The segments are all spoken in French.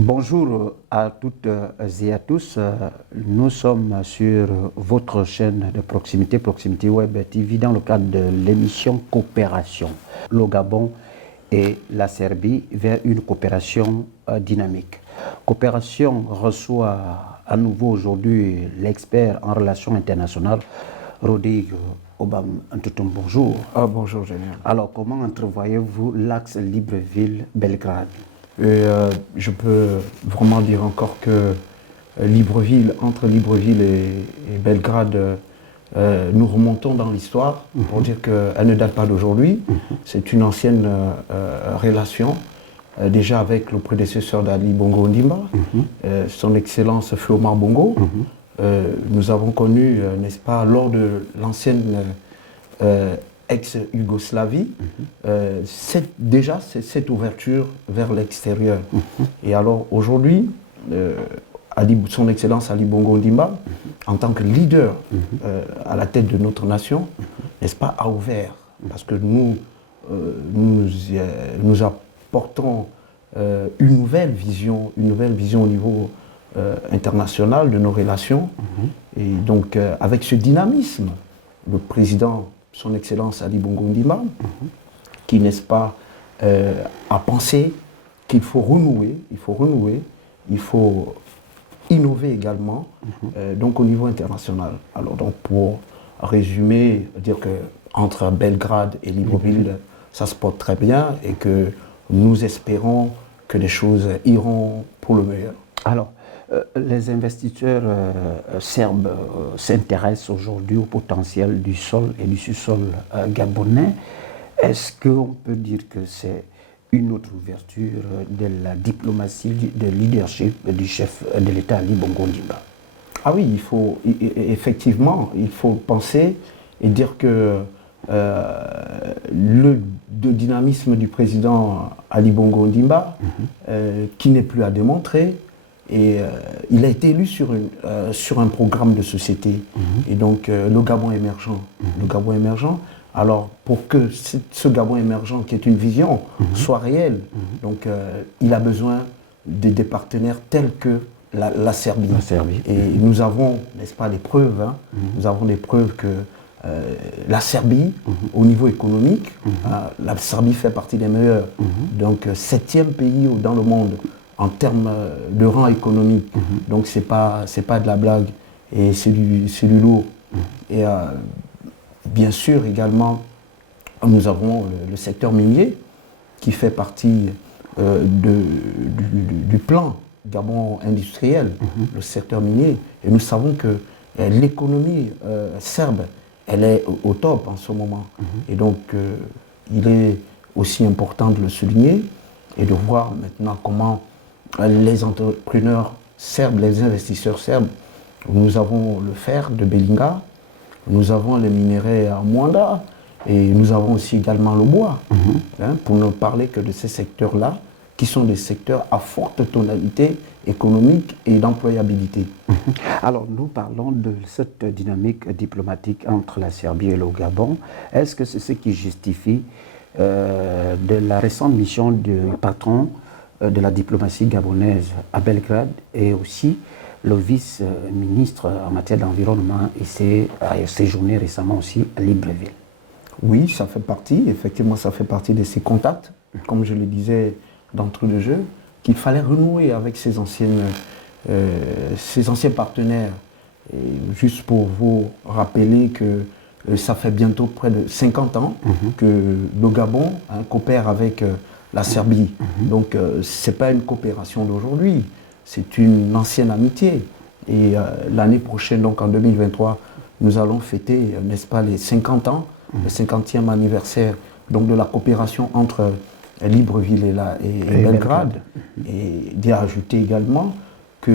Bonjour à toutes et à tous. Nous sommes sur votre chaîne de proximité, Proximité Web TV, dans le cadre de l'émission Coopération. Le Gabon et la Serbie vers une coopération dynamique. Coopération reçoit à nouveau aujourd'hui l'expert en relations internationales, Rodrigue Obam Antutum. Bonjour. Bonjour, Génial. Alors, comment entrevoyez-vous l'axe Libreville-Belgrade? Je peux vraiment dire encore que Libreville, entre Libreville et Belgrade, nous remontons dans l'histoire pour dire qu'elle ne date pas d'aujourd'hui. C'est une ancienne relation, déjà avec le prédécesseur d'Ali Bongo Ondimba, son Excellence Flomar Bongo. Nous avons connu, n'est-ce pas, lors de l'ancienne ex-Yougoslavie, déjà cette ouverture vers l'extérieur. Et alors aujourd'hui, son Excellence Ali Bongo Ondimba, en tant que leader à la tête de notre nation, n'est-ce pas, a ouvert, parce que nous apportons une nouvelle vision au niveau international de nos relations. Et donc avec ce dynamisme, le président, son Excellence Ali Bongo Ondimba, qui, n'est-ce pas, a pensé qu'il faut renouer, il faut innover également, donc au niveau international. Alors donc pour résumer, dire que entre Belgrade et Libreville, ça se porte très bien et que nous espérons que les choses iront pour le meilleur. Alors, les investisseurs serbes s'intéressent aujourd'hui au potentiel du sol et du sous-sol gabonais. Est-ce qu'on peut dire que c'est une autre ouverture de la diplomatie, de leadership du chef de l'État Ali Bongo Ondimba? Ah oui, effectivement, il faut penser et dire que le dynamisme du président Ali Bongo Ondimba, qui n'est plus à démontrer, et il a été élu sur un programme de société, et donc le Gabon émergent. Le Gabon émergent. Alors pour que ce Gabon émergent, qui est une vision, soit réel, donc il a besoin des partenaires tels que la Serbie. Et nous avons, n'est-ce pas, les preuves. Nous avons des preuves que la Serbie, au niveau économique, la Serbie fait partie des meilleurs. Donc 7e pays dans le monde en termes de rang économique. Donc c'est pas de la blague, et c'est du lourd. Et bien sûr également, nous avons le secteur minier qui fait partie du plan Gabon industriel, le secteur minier. Et nous savons que l'économie serbe, elle est au top en ce moment. Et donc il est aussi important de le souligner et de voir maintenant comment les entrepreneurs serbes, les investisseurs serbes, nous avons le fer de Belinga, nous avons les minéraux à Mwanda, et nous avons aussi également le bois, pour ne parler que de ces secteurs-là, qui sont des secteurs à forte tonalité économique et d'employabilité. Alors nous parlons de cette dynamique diplomatique entre la Serbie et le Gabon. Est-ce que c'est ce qui justifie de la récente mission du patron de la diplomatie gabonaise à Belgrade, et aussi le vice-ministre en matière d'environnement a séjourné récemment aussi à Libreville? Oui, ça fait partie, effectivement ça fait partie de ces contacts, comme je le disais d'entrée de jeu, qu'il fallait renouer avec ces anciens partenaires. Et juste pour vous rappeler que ça fait bientôt près de 50 ans que le Gabon coopère avec la Serbie. Donc ce n'est pas une coopération d'aujourd'hui, c'est une ancienne amitié. Et l'année prochaine, donc en 2023, nous allons fêter, n'est-ce pas, les 50 ans, le 50e anniversaire donc, de la coopération entre Libreville et Belgrade. Et d'y ajouter également que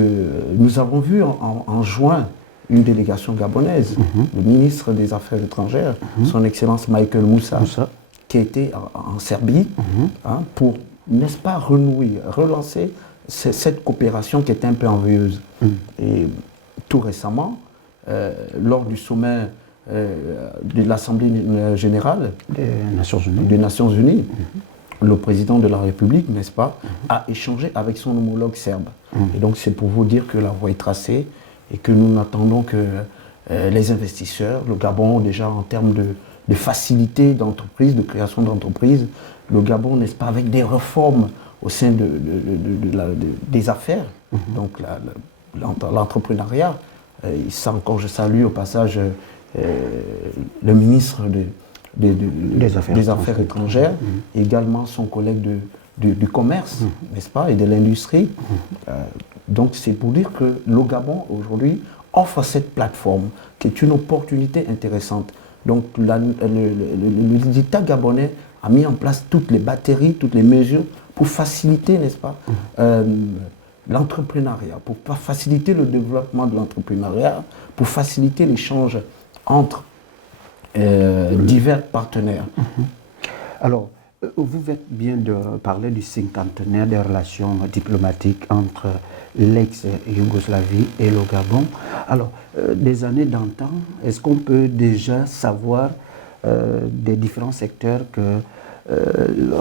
nous avons vu en juin une délégation gabonaise, le ministre des Affaires étrangères, son Excellence Michael Moussa, qui était en Serbie pour, n'est-ce pas, renouer, relancer cette coopération qui était un peu ennuyeuse. Et tout récemment, lors du sommet de l'Assemblée générale des Nations Unies, le président de la République, n'est-ce pas, a échangé avec son homologue serbe. Et donc c'est pour vous dire que la voie est tracée et que nous n'attendons que les investisseurs, le Gabon déjà en termes de facilité d'entreprise, de création d'entreprise, le Gabon, n'est-ce pas, avec des réformes au sein des affaires, donc l'entrepreneuriat. Ça encore, je salue au passage le ministre des Affaires étrangères, également son collègue du commerce, n'est-ce pas, et de l'industrie. Donc c'est pour dire que le Gabon aujourd'hui offre cette plateforme qui est une opportunité intéressante. Donc l'État gabonais a mis en place toutes les batteries, toutes les mesures pour faciliter, n'est-ce pas, l'entrepreneuriat, pour faciliter le développement de l'entrepreneuriat, pour faciliter l'échange entre divers partenaires. Alors, vous venez bien de parler du cinquantenaire des relations diplomatiques entre l'ex-Yougoslavie et le Gabon. Alors, des années d'antan, est-ce qu'on peut déjà savoir des différents secteurs que,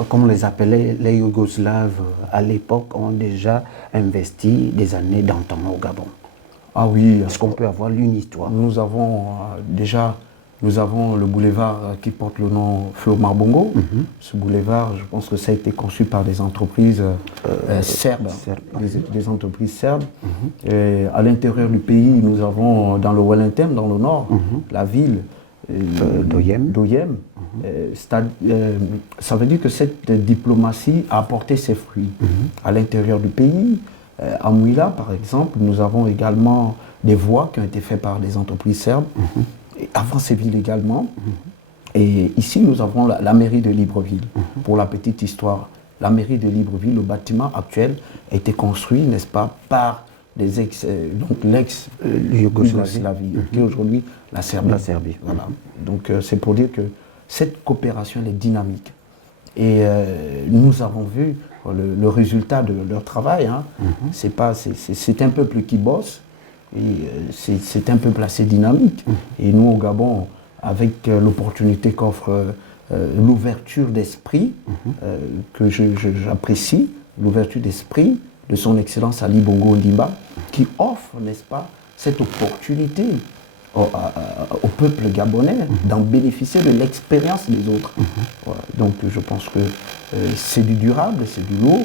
comme on les appelait, les Yougoslaves à l'époque ont déjà investi des années d'antan au Gabon? Ah oui. Est-ce qu'on peut avoir une histoire? Nous avons nous avons le boulevard qui porte le nom Feu Omar Bongo. Ce boulevard, je pense que ça a été conçu par des entreprises serbes, des entreprises serbes. Et à l'intérieur du pays, nous avons dans le Wellington, dans le nord, la ville d'Oyem. Ça veut dire que cette diplomatie a apporté ses fruits à l'intérieur du pays. À Mouila, par exemple, nous avons également des voies qui ont été faites par des entreprises serbes, et avant ces villes également. Et ici, nous avons la mairie de Libreville. Pour la petite histoire, la mairie de Libreville, le bâtiment actuel, a été construit, n'est-ce pas, par l'ex-Yougoslavie, qui est aujourd'hui la Serbie. Voilà. Donc c'est pour dire que cette coopération elle est dynamique. Et nous avons vu le résultat de leur travail. C'est un peuple qui bosse, et c'est un peuple assez dynamique. Et nous, au Gabon, avec l'opportunité qu'offre l'ouverture d'esprit, que j'apprécie, l'ouverture d'esprit de son Excellence Ali Bongo Ondimba, qui offre, n'est-ce pas, cette opportunité au peuple gabonais d'en bénéficier de l'expérience des autres. Voilà. Donc je pense que c'est du durable, c'est du lourd.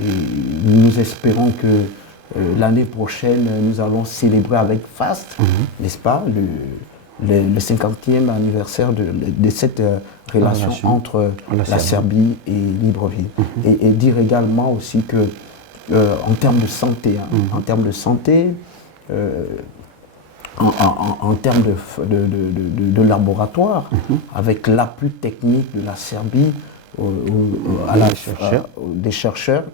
Et nous espérons que l'année prochaine, nous allons célébrer avec faste, n'est-ce pas, le 50e anniversaire de cette relation entre la Serbie et Libreville. Et dire également aussi que en termes de santé, en termes de santé, en termes de laboratoire, avec l'appui technique de la Serbie, des chercheurs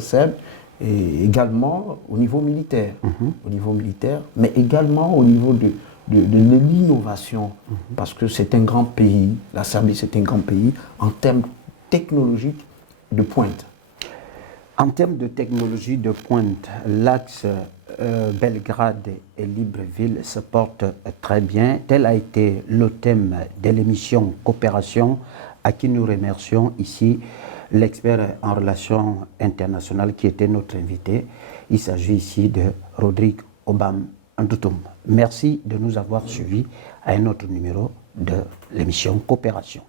serbes, et également au niveau militaire, mais également au niveau de l'innovation, parce que c'est un grand pays, la Serbie c'est un grand pays en termes technologiques de pointe. En termes de technologie de pointe, l'axe Belgrade et Libreville se porte très bien. Tel a été le thème de l'émission Coopération, à qui nous remercions ici l'expert en relations internationales qui était notre invité. Il s'agit ici de Rodrigue Obam Ndoutoum. Merci de nous avoir suivis à un autre numéro de l'émission Coopération.